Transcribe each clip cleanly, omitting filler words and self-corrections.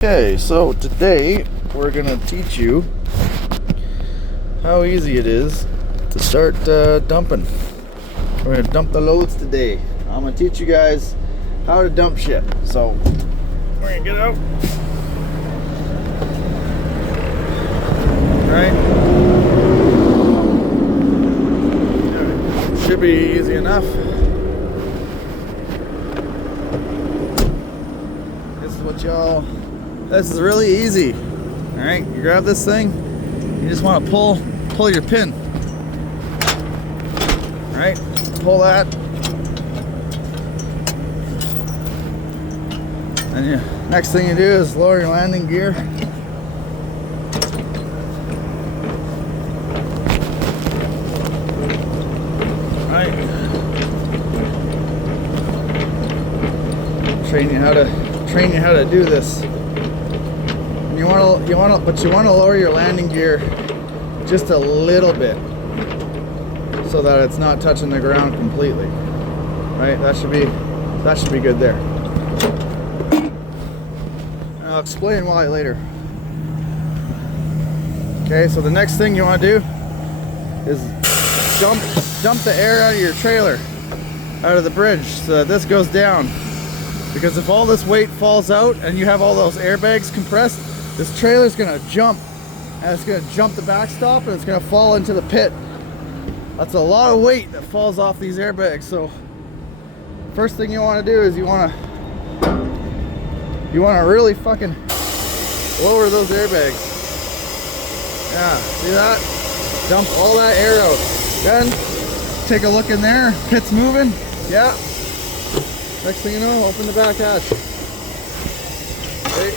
Okay, so today we're gonna teach you how easy it is to start dumping. We're gonna dump the loads today. I'm gonna teach you guys how to dump shit. So we're gonna get out. Right? Should be easy enough. This is really easy. All right, you grab this thing. You just want to pull your pin. All right, pull that. And next thing you do is lower your landing gear. All right. Train you how to do this. You want to lower your landing gear just a little bit so that it's not touching the ground completely. Right? That should be good there. I'll explain why later. Okay, so the next thing you want to do is dump the air out of your trailer, out of the bridge, so that this goes down. Because if all this weight falls out and you have all those airbags compressed, this trailer's gonna jump, and it's gonna jump the backstop and it's gonna fall into the pit. That's a lot of weight that falls off these airbags. So first thing you want to do is you want to really fucking lower those airbags. Yeah, see that? Dump all that air out. Then take a look in there. Pit's moving. Yeah. Next thing you know, open the back hatch. Okay.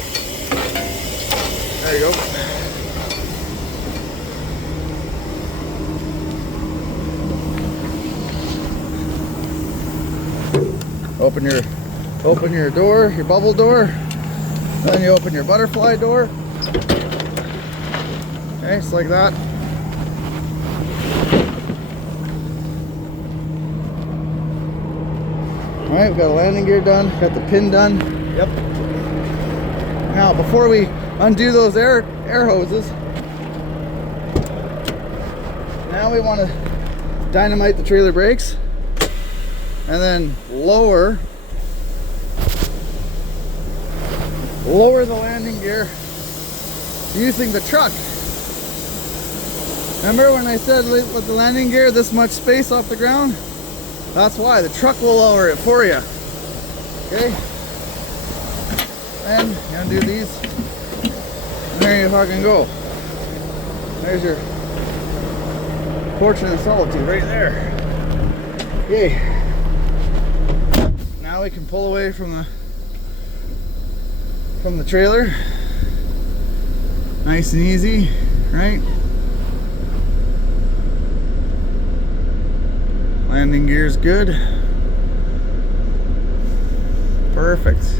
There you go. Open your door, your bubble door. Then you open your butterfly door. Okay, just like that. Alright, we've got the landing gear done, got the pin done. Yep. Now, before we undo those air hoses, now we want to dynamite the trailer brakes and then lower the landing gear using the truck. Remember when I said with the landing gear this much space off the ground? That's why the truck will lower it for you. Okay? And you undo these. And there you fucking go. There's your fortune and solitude right there. Okay. Now we can pull away from the trailer. Nice and easy, right? Landing gear's good. Perfect.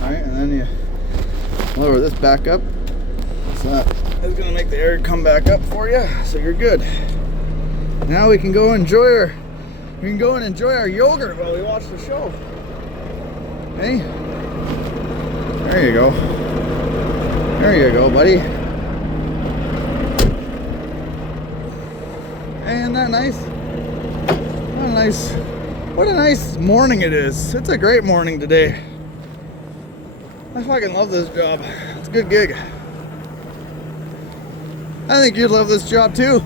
Alright, and then you lower this back up. So that is going to make the air come back up for you. So you're good. Now we can go and enjoy our yogurt while we watch the show. Hey? There you go. There you go, buddy. Isn't that nice? What a nice morning it is. It's a great morning today. I fucking love this job. It's a good gig. I think you'd love this job too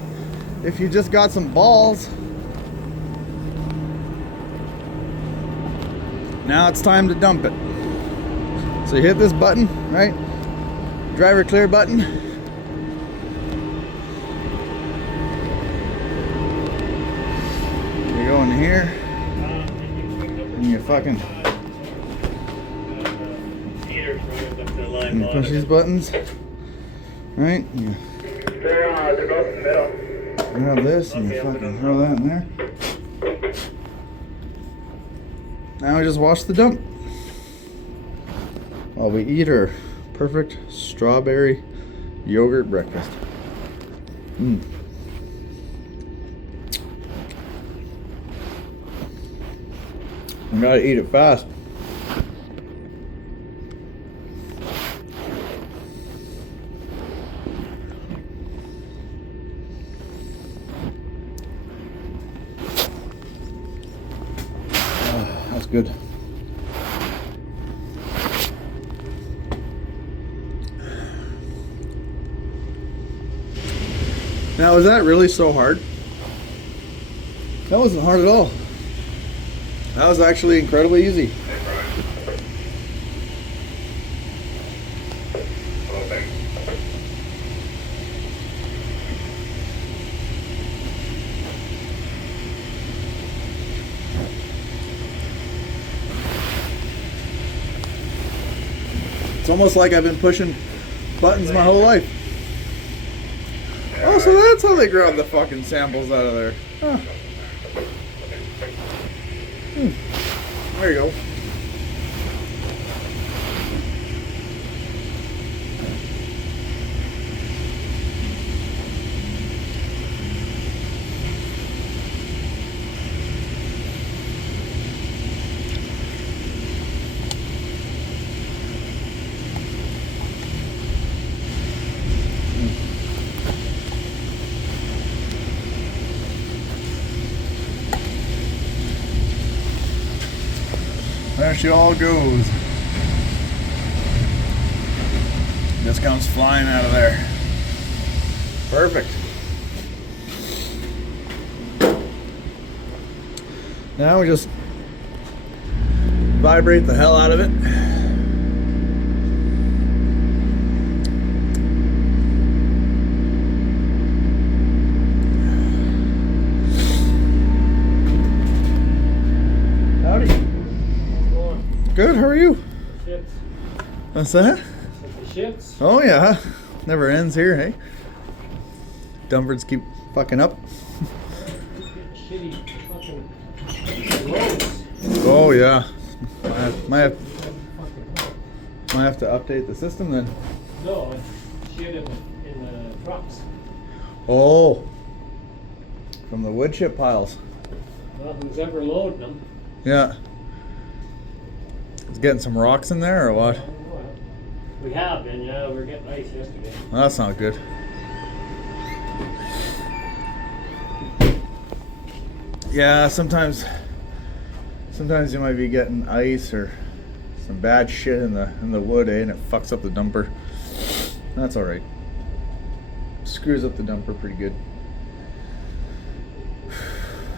if you just got some balls. Now it's time to dump it. So you hit this button, right? Driver clear button. Go in here and you fucking push these buttons, right? You grab this and you fucking throw that in there. Now we just wash the dump while we eat our perfect strawberry yogurt breakfast. I gotta eat it fast. good. Now, is that really so hard? That wasn't hard at all. That was actually incredibly easy. It's almost like I've been pushing buttons my whole life. Oh, so that's how they grab the fucking samples out of there. Huh. There you go. There she all goes. Just comes flying out of there. Perfect. Now we just vibrate the hell out of it. Good, how are you? Shits. What's that? The shits. Oh yeah, never ends here, hey? Dumbards keep fucking up. Shitty fucking roads. Oh yeah. Might have to update the system then. No, it's shit in the trucks. Oh. From the wood chip piles. Well, who's ever loading them? Yeah. It's getting some rocks in there or what? We have been, yeah. We were getting ice yesterday. Well, that's not good. Yeah, sometimes you might be getting ice or some bad shit in the wood, and it fucks up the dumper. That's all right. Screws up the dumper pretty good.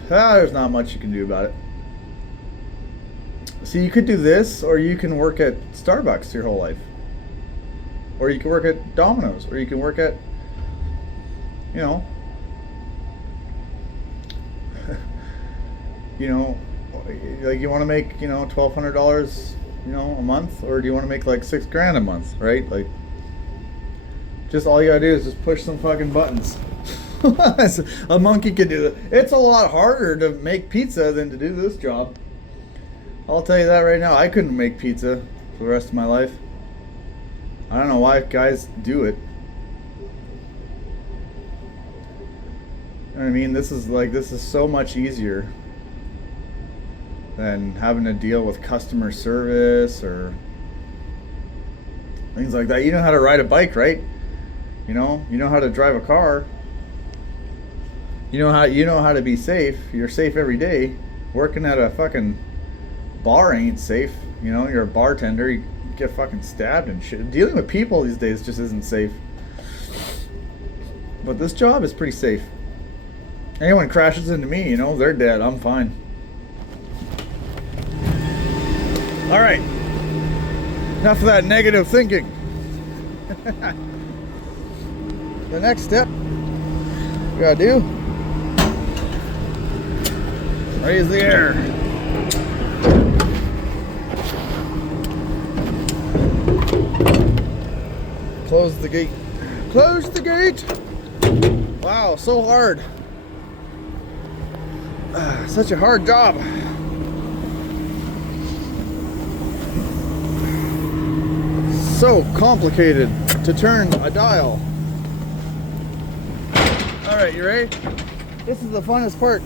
There's not much you can do about it. See, you could do this, or you can work at Starbucks your whole life. Or you can work at Domino's, or you can work at, you know, like you want to make, $1,200, a month, or do you want to make like $6,000 a month, right? Like, just all you gotta do is just push some fucking buttons. A monkey can do it. It's a lot harder to make pizza than to do this job. I'll tell you that right now. I couldn't make pizza for the rest of my life. I don't know why guys do it. You know what I mean? This is so much easier than having to deal with customer service or things like that. You know how to ride a bike, right? You know how to drive a car. You know how to be safe. You're safe every day. Working at a fucking bar ain't safe. You're a bartender, you get fucking stabbed and shit. Dealing with people these days just isn't safe. But this job is pretty safe. Anyone crashes into me, they're dead. I'm fine. Alright. Enough of that negative thinking. The next step we gotta do, raise the air. Close the gate. Close the gate! Wow, so hard. Such a hard job. So complicated to turn a dial. Alright, you ready? This is the funnest part.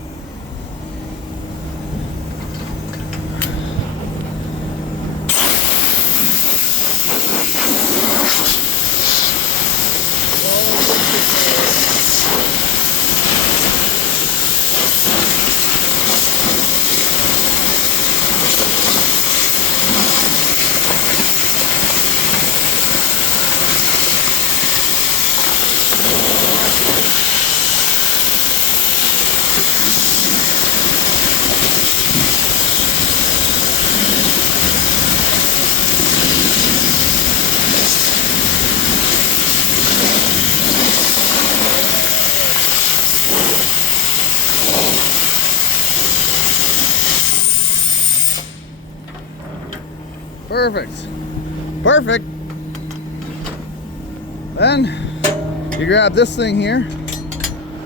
Perfect. Perfect. Then you grab this thing here.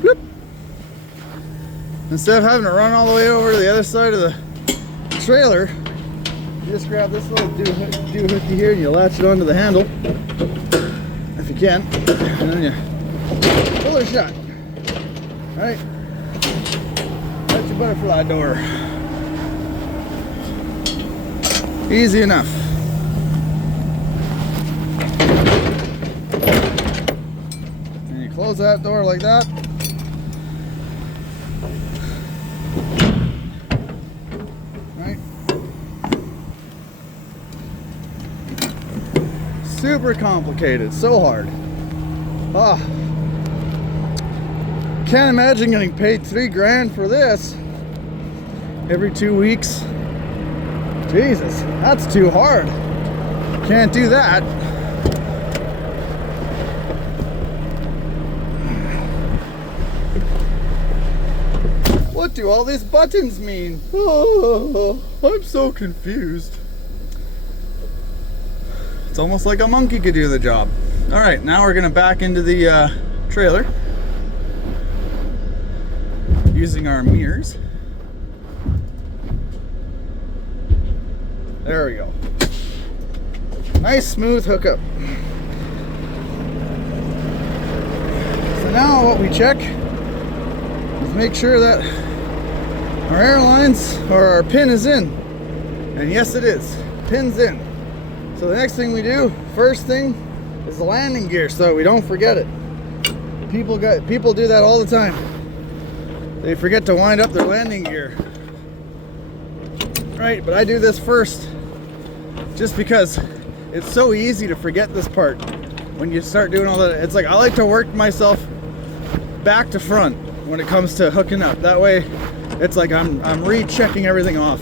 Bloop. Instead of having to run all the way over to the other side of the trailer, you just grab this little doohickey here and you latch it onto the handle, if you can, and then you pull her shut. Alright, that's your butterfly door. Easy enough. And you close that door like that. Right? Super complicated, so hard. Ah. Can't imagine getting paid $3 grand for this every 2 weeks. Jesus, that's too hard. Can't do that. What do all these buttons mean? Oh, I'm so confused. It's almost like a monkey could do the job. All right, now we're gonna back into the trailer using our mirrors. There we go. Nice smooth hookup. So now what we check is make sure that our airlines or our pin is in. And yes, it is. Pin's in. So the next thing we do, first thing, is the landing gear so we don't forget it. People do that all the time. They forget to wind up their landing gear. Right, but I do this first just because it's so easy to forget this part when you start doing all that. It's like I like to work myself back to front when it comes to hooking up. That way it's like I'm rechecking everything off,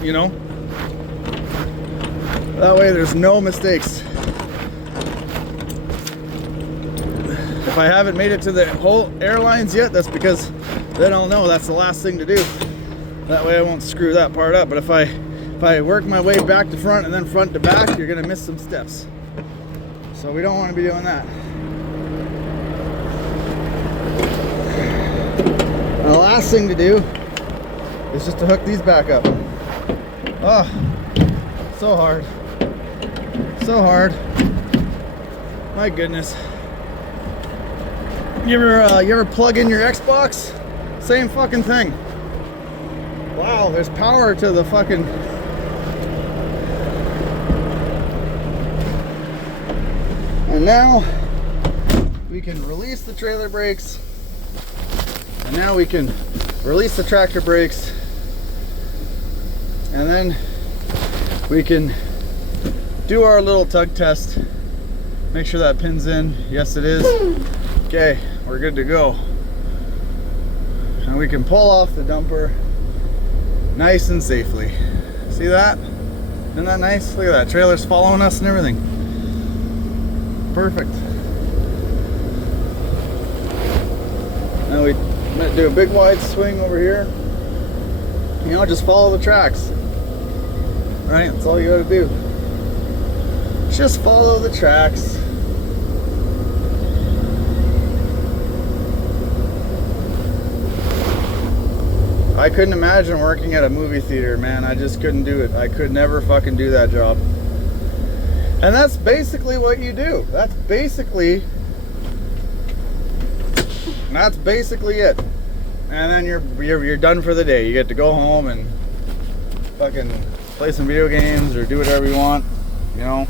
you know? That way there's no mistakes. If I haven't made it to the whole airlines yet, that's because then I'll know that's the last thing to do. That way I won't screw that part up. But if I work my way back to front and then front to back, you're gonna miss some steps. So we don't want to be doing that. And the last thing to do is just to hook these back up. Oh, so hard. So hard. My goodness. You ever plug in your Xbox? Same fucking thing. Wow, there's power to the fucking... And now we can release the trailer brakes, and now we can release the tractor brakes, and then we can do our little tug test. Make sure that pin's in. Yes, it is. Okay, we're good to go. And we can pull off the dumper nice and safely. See that? Isn't that nice? Look at that. Trailer's following us and everything. Perfect. Now we might do a big wide swing over here. You know, just follow the tracks. Right? That's all you gotta do. Just follow the tracks. I couldn't imagine working at a movie theater, man. I just couldn't do it. I could never fucking do that job. And that's basically what you do. That's basically it. And then you're done for the day. You get to go home and fucking play some video games or do whatever you want. You know,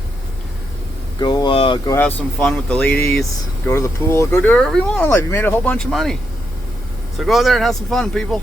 go have some fun with the ladies. Go to the pool. Go do whatever you want in life. You made a whole bunch of money. So go out there and have some fun, people.